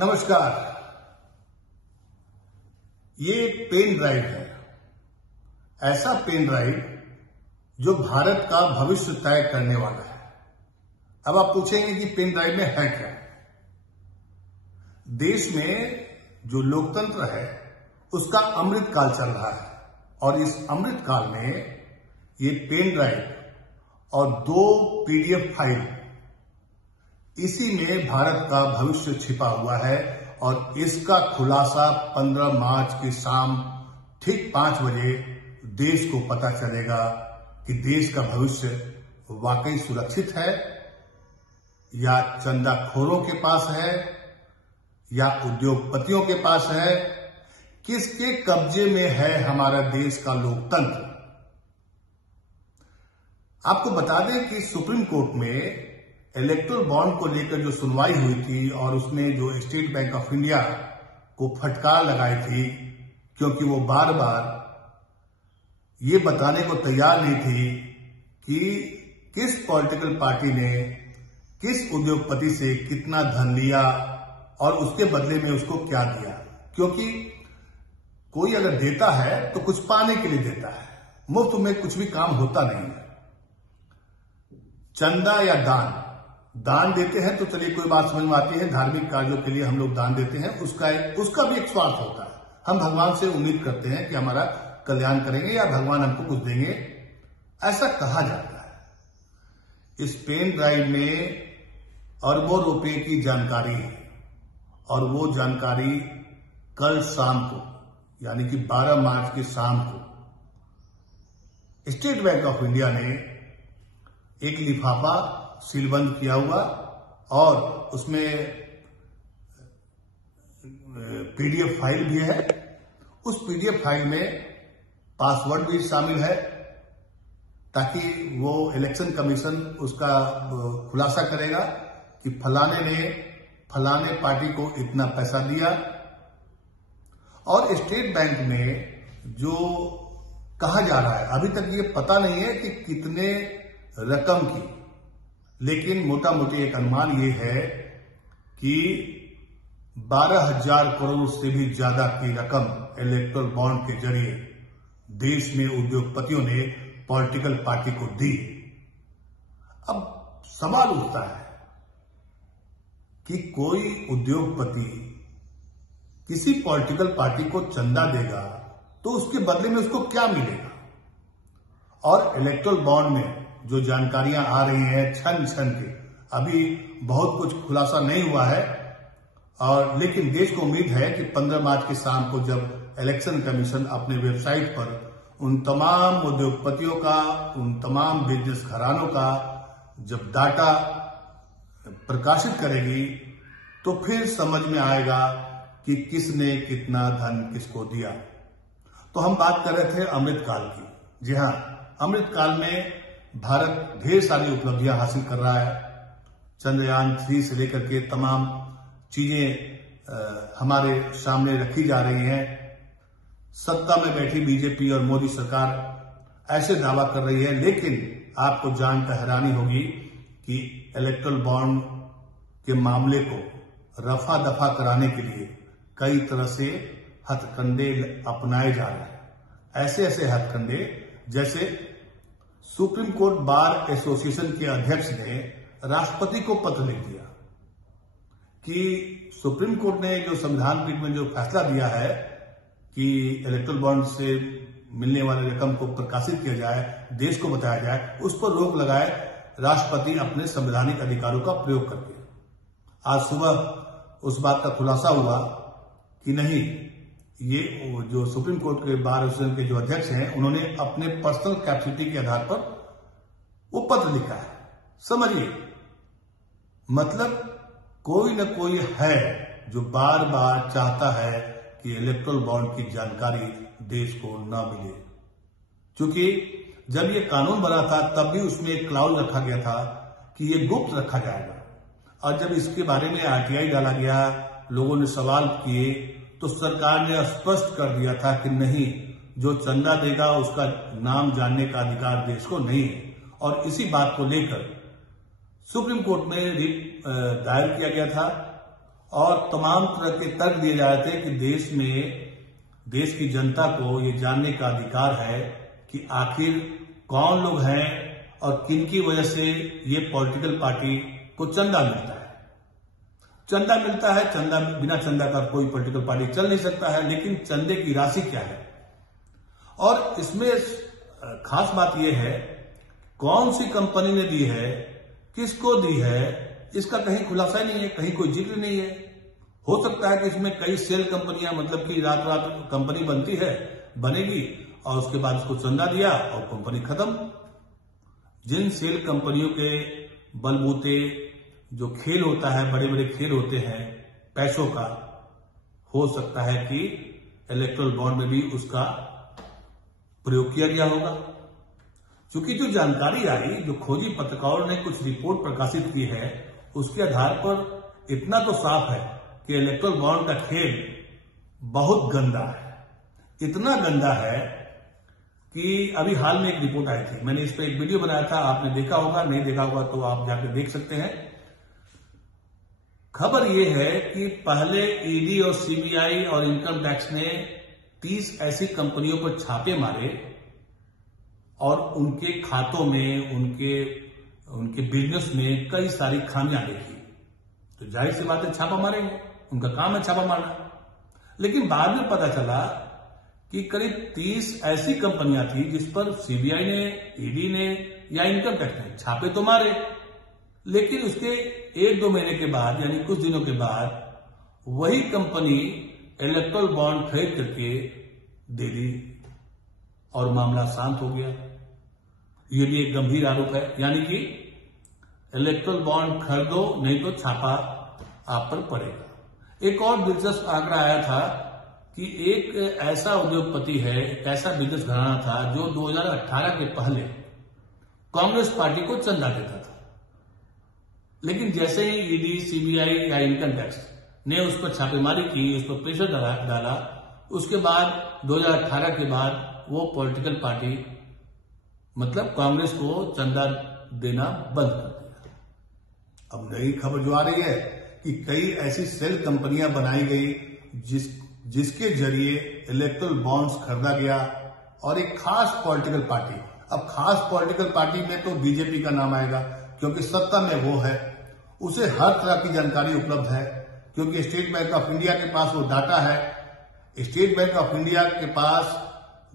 नमस्कार। ये एक पेन ड्राइव है, ऐसा पेन ड्राइव जो भारत का भविष्य तय करने वाला है। अब आप पूछेंगे कि पेन ड्राइव में है क्या? देश में जो लोकतंत्र है उसका अमृत काल चल रहा है और इस अमृत काल में ये पेन ड्राइव और 2 पीडीएफ फाइल, इसी में भारत का भविष्य छिपा हुआ है और इसका खुलासा 15 मार्च की शाम ठीक 5 बजे देश को पता चलेगा कि देश का भविष्य वाकई सुरक्षित है या चंदाखोरों के पास है या उद्योगपतियों के पास है। किसके कब्जे में है हमारा देश का लोकतंत्र? आपको बता दें कि सुप्रीम कोर्ट में इलेक्टोरल बॉन्ड को लेकर जो सुनवाई हुई थी और उसमें जो स्टेट बैंक ऑफ इंडिया को फटकार लगाई थी, क्योंकि वो बार बार ये बताने को तैयार नहीं थी कि किस पॉलिटिकल पार्टी ने किस उद्योगपति से कितना धन लिया और उसके बदले में उसको क्या दिया। क्योंकि कोई अगर देता है तो कुछ पाने के लिए देता है, मुफ्त में कुछ भी काम होता नहीं है। चंदा या दान देते हैं तो चलिए कोई बात समझ में आती है, धार्मिक कार्यों के लिए हम लोग दान देते हैं, उसका भी एक स्वार्थ होता है। हम भगवान से उम्मीद करते हैं कि हमारा कल्याण करेंगे या भगवान हमको कुछ देंगे, ऐसा कहा जाता है। इस पेन ड्राइव में अरबों रुपए की जानकारी है और वो जानकारी कल शाम को यानी कि 12 मार्च की शाम को स्टेट बैंक ऑफ इंडिया ने एक लिफाफा सीलबंद किया हुआ और उसमें पीडीएफ फाइल भी है। उस पीडीएफ फाइल में पासवर्ड भी शामिल है ताकि वो इलेक्शन कमीशन उसका खुलासा करेगा कि फलाने ने फलाने पार्टी को इतना पैसा दिया। और स्टेट बैंक में जो कहा जा रहा है, अभी तक ये पता नहीं है कि कितने रकम की, लेकिन मोटा मोटी एक अनुमान ये है कि 12,000 करोड़ से भी ज्यादा की रकम इलेक्टोरल बॉन्ड के जरिए देश में उद्योगपतियों ने पॉलिटिकल पार्टी को दी। अब सवाल उठता है कि कोई उद्योगपति किसी पॉलिटिकल पार्टी को चंदा देगा तो उसके बदले में उसको क्या मिलेगा। और इलेक्टोरल बॉन्ड में जो जानकारियां आ रही हैं छन छन के, अभी बहुत कुछ खुलासा नहीं हुआ है और लेकिन देश को उम्मीद है कि 15 मार्च की शाम को जब इलेक्शन कमीशन अपने वेबसाइट पर उन तमाम उद्योगपतियों का, उन तमाम बिजनेस घरानों का जब डाटा प्रकाशित करेगी तो फिर समझ में आएगा कि किसने कितना धन किसको दिया। तो हम बात कर रहे थे अमृत काल की। जी हां, अमृत काल में भारत ढेर सारी उपलब्धियां हासिल कर रहा है। चंद्रयान 3 से लेकर के तमाम चीजें हमारे सामने रखी जा रही हैं। सत्ता में बैठी बीजेपी और मोदी सरकार ऐसे दावा कर रही है, लेकिन आपको जानकर हैरानी होगी कि इलेक्टोरल बॉन्ड के मामले को रफा दफा कराने के लिए कई तरह से हथकंडे अपनाए जा रहे हैं। ऐसे ऐसे हथकंडे जैसे सुप्रीम कोर्ट बार एसोसिएशन के अध्यक्ष ने राष्ट्रपति को पत्र लिख दिया कि सुप्रीम कोर्ट ने जो संविधान पीठ में जो फैसला दिया है कि इलेक्टोरल बॉन्ड से मिलने वाली रकम को प्रकाशित किया जाए, देश को बताया जाए, उस पर रोक लगाए राष्ट्रपति अपने संवैधानिक अधिकारों का प्रयोग करके। आज सुबह उस बात का खुलासा हुआ कि नहीं, ये जो सुप्रीम कोर्ट के बार एसोसिएशन के जो अध्यक्ष हैं उन्होंने अपने पर्सनल कैपेसिटी के आधार पर वो पत्र लिखा है। समझिए, मतलब कोई न कोई है जो बार बार चाहता है कि इलेक्टोरल बॉन्ड की जानकारी देश को न मिले। क्योंकि जब ये कानून बना था तब भी उसमें एक क्लाउज रखा गया था कि ये गुप्त रखा जाएगा, और जब इसके बारे में आरटीआई डाला गया, लोगों ने सवाल किए, तो सरकार ने स्पष्ट कर दिया था कि नहीं, जो चंदा देगा उसका नाम जानने का अधिकार देश को नहीं है। और इसी बात को लेकर सुप्रीम कोर्ट में रिट दायर किया गया था और तमाम तरह के तर्क दिए जा रहे थे कि देश की जनता को ये जानने का अधिकार है कि आखिर कौन लोग हैं और किन की वजह से ये पॉलिटिकल पार्टी को चंदा मिलता है। चंदा बिना चंदा का कोई पॉलिटिकल पार्टी चल नहीं सकता है, लेकिन चंदे की राशि क्या है और इसमें खास बात यह है कौन सी कंपनी ने दी है, किसको दी है, इसका कहीं खुलासा ही नहीं है, कहीं कोई जिक्र नहीं है। हो सकता है कि इसमें कई सेल कंपनियां, मतलब कि रात रात कंपनी बनेगी और उसके बाद उसको चंदा दिया और कंपनी खत्म। जिन सेल कंपनियों के बलबूते जो खेल होता है, बड़े बड़े खेल होते हैं पैसों का, हो सकता है कि इलेक्टोरल बॉन्ड में भी उसका प्रयोग किया गया होगा। क्योंकि जो जानकारी आई, जो खोजी पत्रकारों ने कुछ रिपोर्ट प्रकाशित की है, उसके आधार पर इतना तो साफ है कि इलेक्टोरल बॉन्ड का खेल बहुत गंदा है। इतना गंदा है कि अभी हाल में एक रिपोर्ट आई थी, मैंने इस पर एक वीडियो बनाया था, आपने देखा होगा, नहीं देखा होगा तो आप जाकर देख सकते हैं। खबर यह है कि पहले ईडी और सीबीआई और इनकम टैक्स ने 30 ऐसी कंपनियों पर छापे मारे और उनके खातों में, उनके बिजनेस में कई सारी खामियां देखी। तो जाहिर सी बात है छापा मारेंगे, उनका काम है छापा मारना। लेकिन बाद में पता चला कि करीब 30 ऐसी कंपनियां थी जिस पर सीबीआई ने, ईडी ने या इनकम टैक्स ने छापे तो मारे, लेकिन उसके 1-2 महीने के बाद, यानी कुछ दिनों के बाद, वही कंपनी इलेक्टोरल बॉन्ड खरीद करके दे दी और मामला शांत हो गया। ये भी एक गंभीर आरोप है, यानी कि इलेक्टोरल बॉन्ड खरीदो नहीं तो छापा आप पर पड़ेगा। एक और दिलचस्प आंकड़ा आया था कि एक ऐसा उद्योगपति है, एक ऐसा बिजनेस घराना था जो 2018 के पहले कांग्रेस पार्टी को चंदा देता था, लेकिन जैसे ही ईडी, सीबीआई या इनकम टैक्स ने उस पर छापेमारी की, उस पर प्रेशर डाला, उसके बाद 2018 के बाद वो पॉलिटिकल पार्टी, मतलब कांग्रेस को चंदा देना बंद कर दिया। अब नई खबर जो आ रही है कि कई ऐसी सेल कंपनियां बनाई गई जिसके जरिए इलेक्टोरल बॉन्ड्स खरीदा गया और एक खास पॉलिटिकल पार्टी, अब खास पॉलिटिकल पार्टी में तो बीजेपी का नाम आएगा क्योंकि सत्ता में वो है, उसे हर तरह की जानकारी उपलब्ध है, क्योंकि स्टेट बैंक ऑफ इंडिया के पास वो डाटा है। स्टेट बैंक ऑफ इंडिया के पास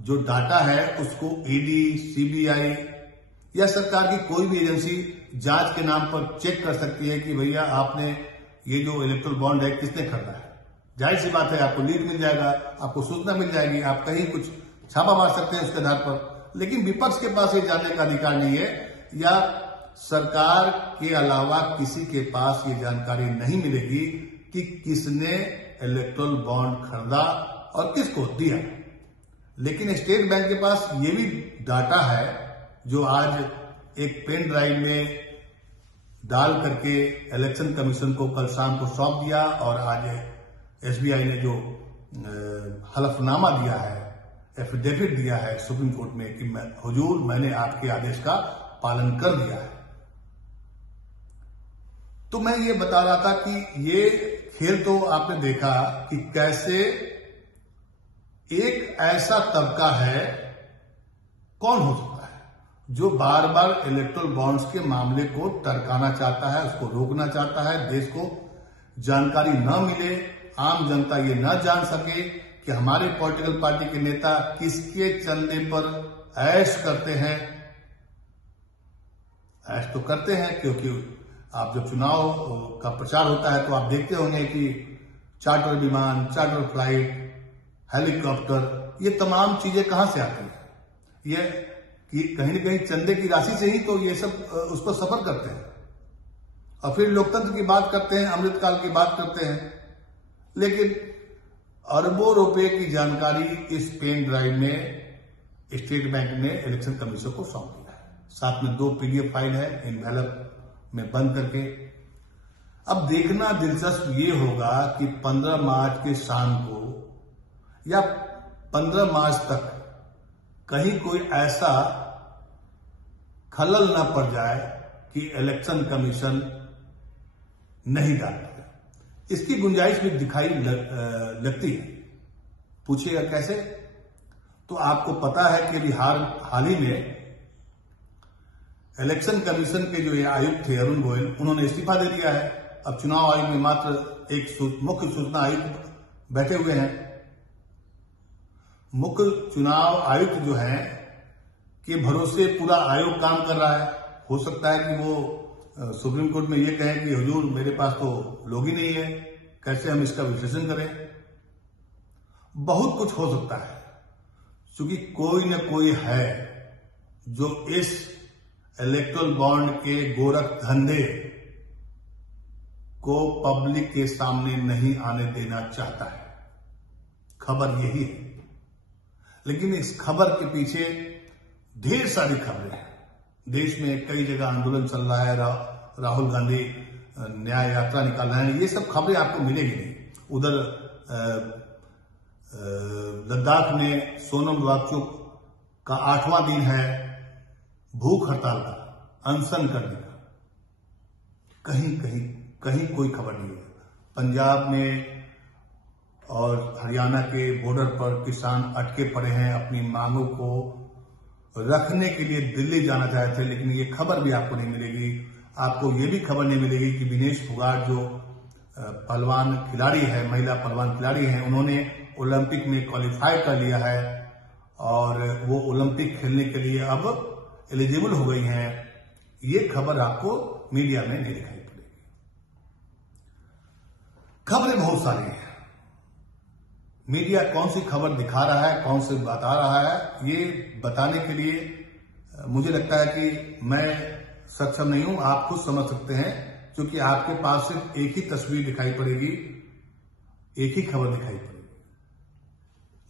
जो डाटा है उसको ईडी, सीबीआई या सरकार की कोई भी एजेंसी जांच के नाम पर चेक कर सकती है कि भैया आपने ये जो इलेक्टोरल बॉन्ड है किसने खरीदा है। जाहिर सी बात है आपको लीड मिल जाएगा, आपको सूचना मिल जाएगी, आप कहीं कुछ छापा मार सकते हैं उसके आधार पर। लेकिन विपक्ष के पास ये जानने का अधिकार नहीं है, या सरकार के अलावा किसी के पास ये जानकारी नहीं मिलेगी कि किसने इलेक्टोरल बॉन्ड खरीदा और किसको दिया। लेकिन स्टेट बैंक के पास ये भी डाटा है जो आज एक पेन ड्राइव में डाल करके इलेक्शन कमीशन को कल शाम को सौंप दिया, और आज एसबीआई ने जो हलफनामा दिया है, एफिडेविट दिया है सुप्रीम कोर्ट में कि हुजूर मैंने आपके आदेश का पालन कर दिया है। तो मैं ये बता रहा था कि ये खेल तो आपने देखा कि कैसे एक ऐसा तबका है, कौन हो सकता है जो बार बार इलेक्टोरल बॉन्ड्स के मामले को टरकाना चाहता है, उसको रोकना चाहता है, देश को जानकारी न मिले, आम जनता ये न जान सके कि हमारे पॉलिटिकल पार्टी के नेता किसके चंदे पर ऐश करते हैं। ऐश तो करते हैं क्योंकि आप जब चुनाव का प्रचार होता है तो आप देखते होंगे कि चार्टर विमान, चार्टर फ्लाइट, हेलीकॉप्टर, ये तमाम चीजें कहां से आती हैं? ये कि कहीं न कहीं चंदे की राशि से ही तो ये सब उस पर सफर करते हैं। और फिर लोकतंत्र की बात करते हैं, अमृतकाल की बात करते हैं, लेकिन अरबों रुपए की जानकारी इस पेन ड्राइव में स्टेट बैंक ने इलेक्शन कमीशन को सौंप दिया है। साथ में 2 पीडीएफ फाइल है एनवेलप में बंद करके। अब देखना दिलचस्प ये होगा कि 15 मार्च के शाम को या 15 मार्च तक कहीं कोई ऐसा खलल न पड़ जाए कि इलेक्शन कमीशन नहीं डालेगा। इसकी गुंजाइश भी दिखाई लगती है। पूछिएगा कैसे? तो आपको पता है कि हाल ही में इलेक्शन कमीशन के जो ये आयुक्त थे अरुण गोयल, उन्होंने इस्तीफा दे दिया है। अब चुनाव आयोग में मात्र एक मुख्य सूचना आयुक्त बैठे हुए हैं। मुख्य चुनाव आयुक्त जो है के भरोसे पूरा आयोग काम कर रहा है। हो सकता है कि वो सुप्रीम कोर्ट में ये कहे कि हुजूर मेरे पास तो लोग ही नहीं है, कैसे हम इसका विश्लेषण करें। बहुत कुछ हो सकता है, क्योंकि कोई न कोई है जो इस इलेक्टोरल बॉन्ड के गोरख धंधे को पब्लिक के सामने नहीं आने देना चाहता है। खबर यही है। लेकिन इस खबर के पीछे ढेर सारी खबरें हैं। देश में कई जगह आंदोलन चल रहा है, राहुल गांधी न्याय यात्रा निकाल रहे हैं, ये सब खबरें आपको मिलेगी नहीं। उधर लद्दाख में सोनम वांगचुक का 8वां दिन है भूख हड़ताल का, अनशन करने का। कहीं कोई खबर नहीं है। पंजाब में और हरियाणा के बॉर्डर पर किसान अटके पड़े हैं, अपनी मांगों को रखने के लिए दिल्ली जाना चाहते थे, लेकिन ये खबर भी आपको नहीं मिलेगी। आपको ये भी खबर नहीं मिलेगी कि विनेश फोगाट जो पहलवान खिलाड़ी है, महिला पहलवान खिलाड़ी हैं, उन्होंने ओलंपिक में क्वालिफाई कर लिया है और वो ओलंपिक खेलने के लिए अब एलिजिबल हो गई हैं। ये खबर आपको मीडिया में नहीं दिखाई पड़ेगी। खबरें बहुत सारी हैं। मीडिया कौन सी खबर दिखा रहा है, कौन सी बता रहा है, ये बताने के लिए मुझे लगता है कि मैं सक्षम नहीं हूं। आप खुद समझ सकते हैं, क्योंकि आपके पास सिर्फ एक ही तस्वीर दिखाई पड़ेगी, एक ही खबर दिखाई पड़ेगी।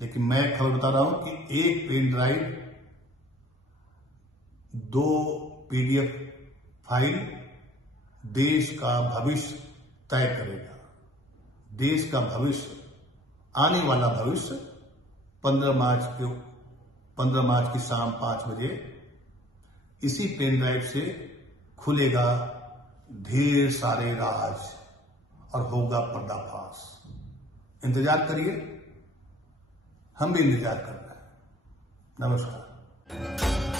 लेकिन मैं खबर बता रहा हूं कि एक पेन ड्राइव 2 PDF फाइल देश का भविष्य तय करेगा। देश का भविष्य, आने वाला भविष्य 15 मार्च की शाम 5 बजे इसी पेन ड्राइव से खुलेगा ढेर सारे राज और होगा पर्दाफाश। इंतजार करिए, हम भी इंतजार कर रहे हैं। नमस्कार।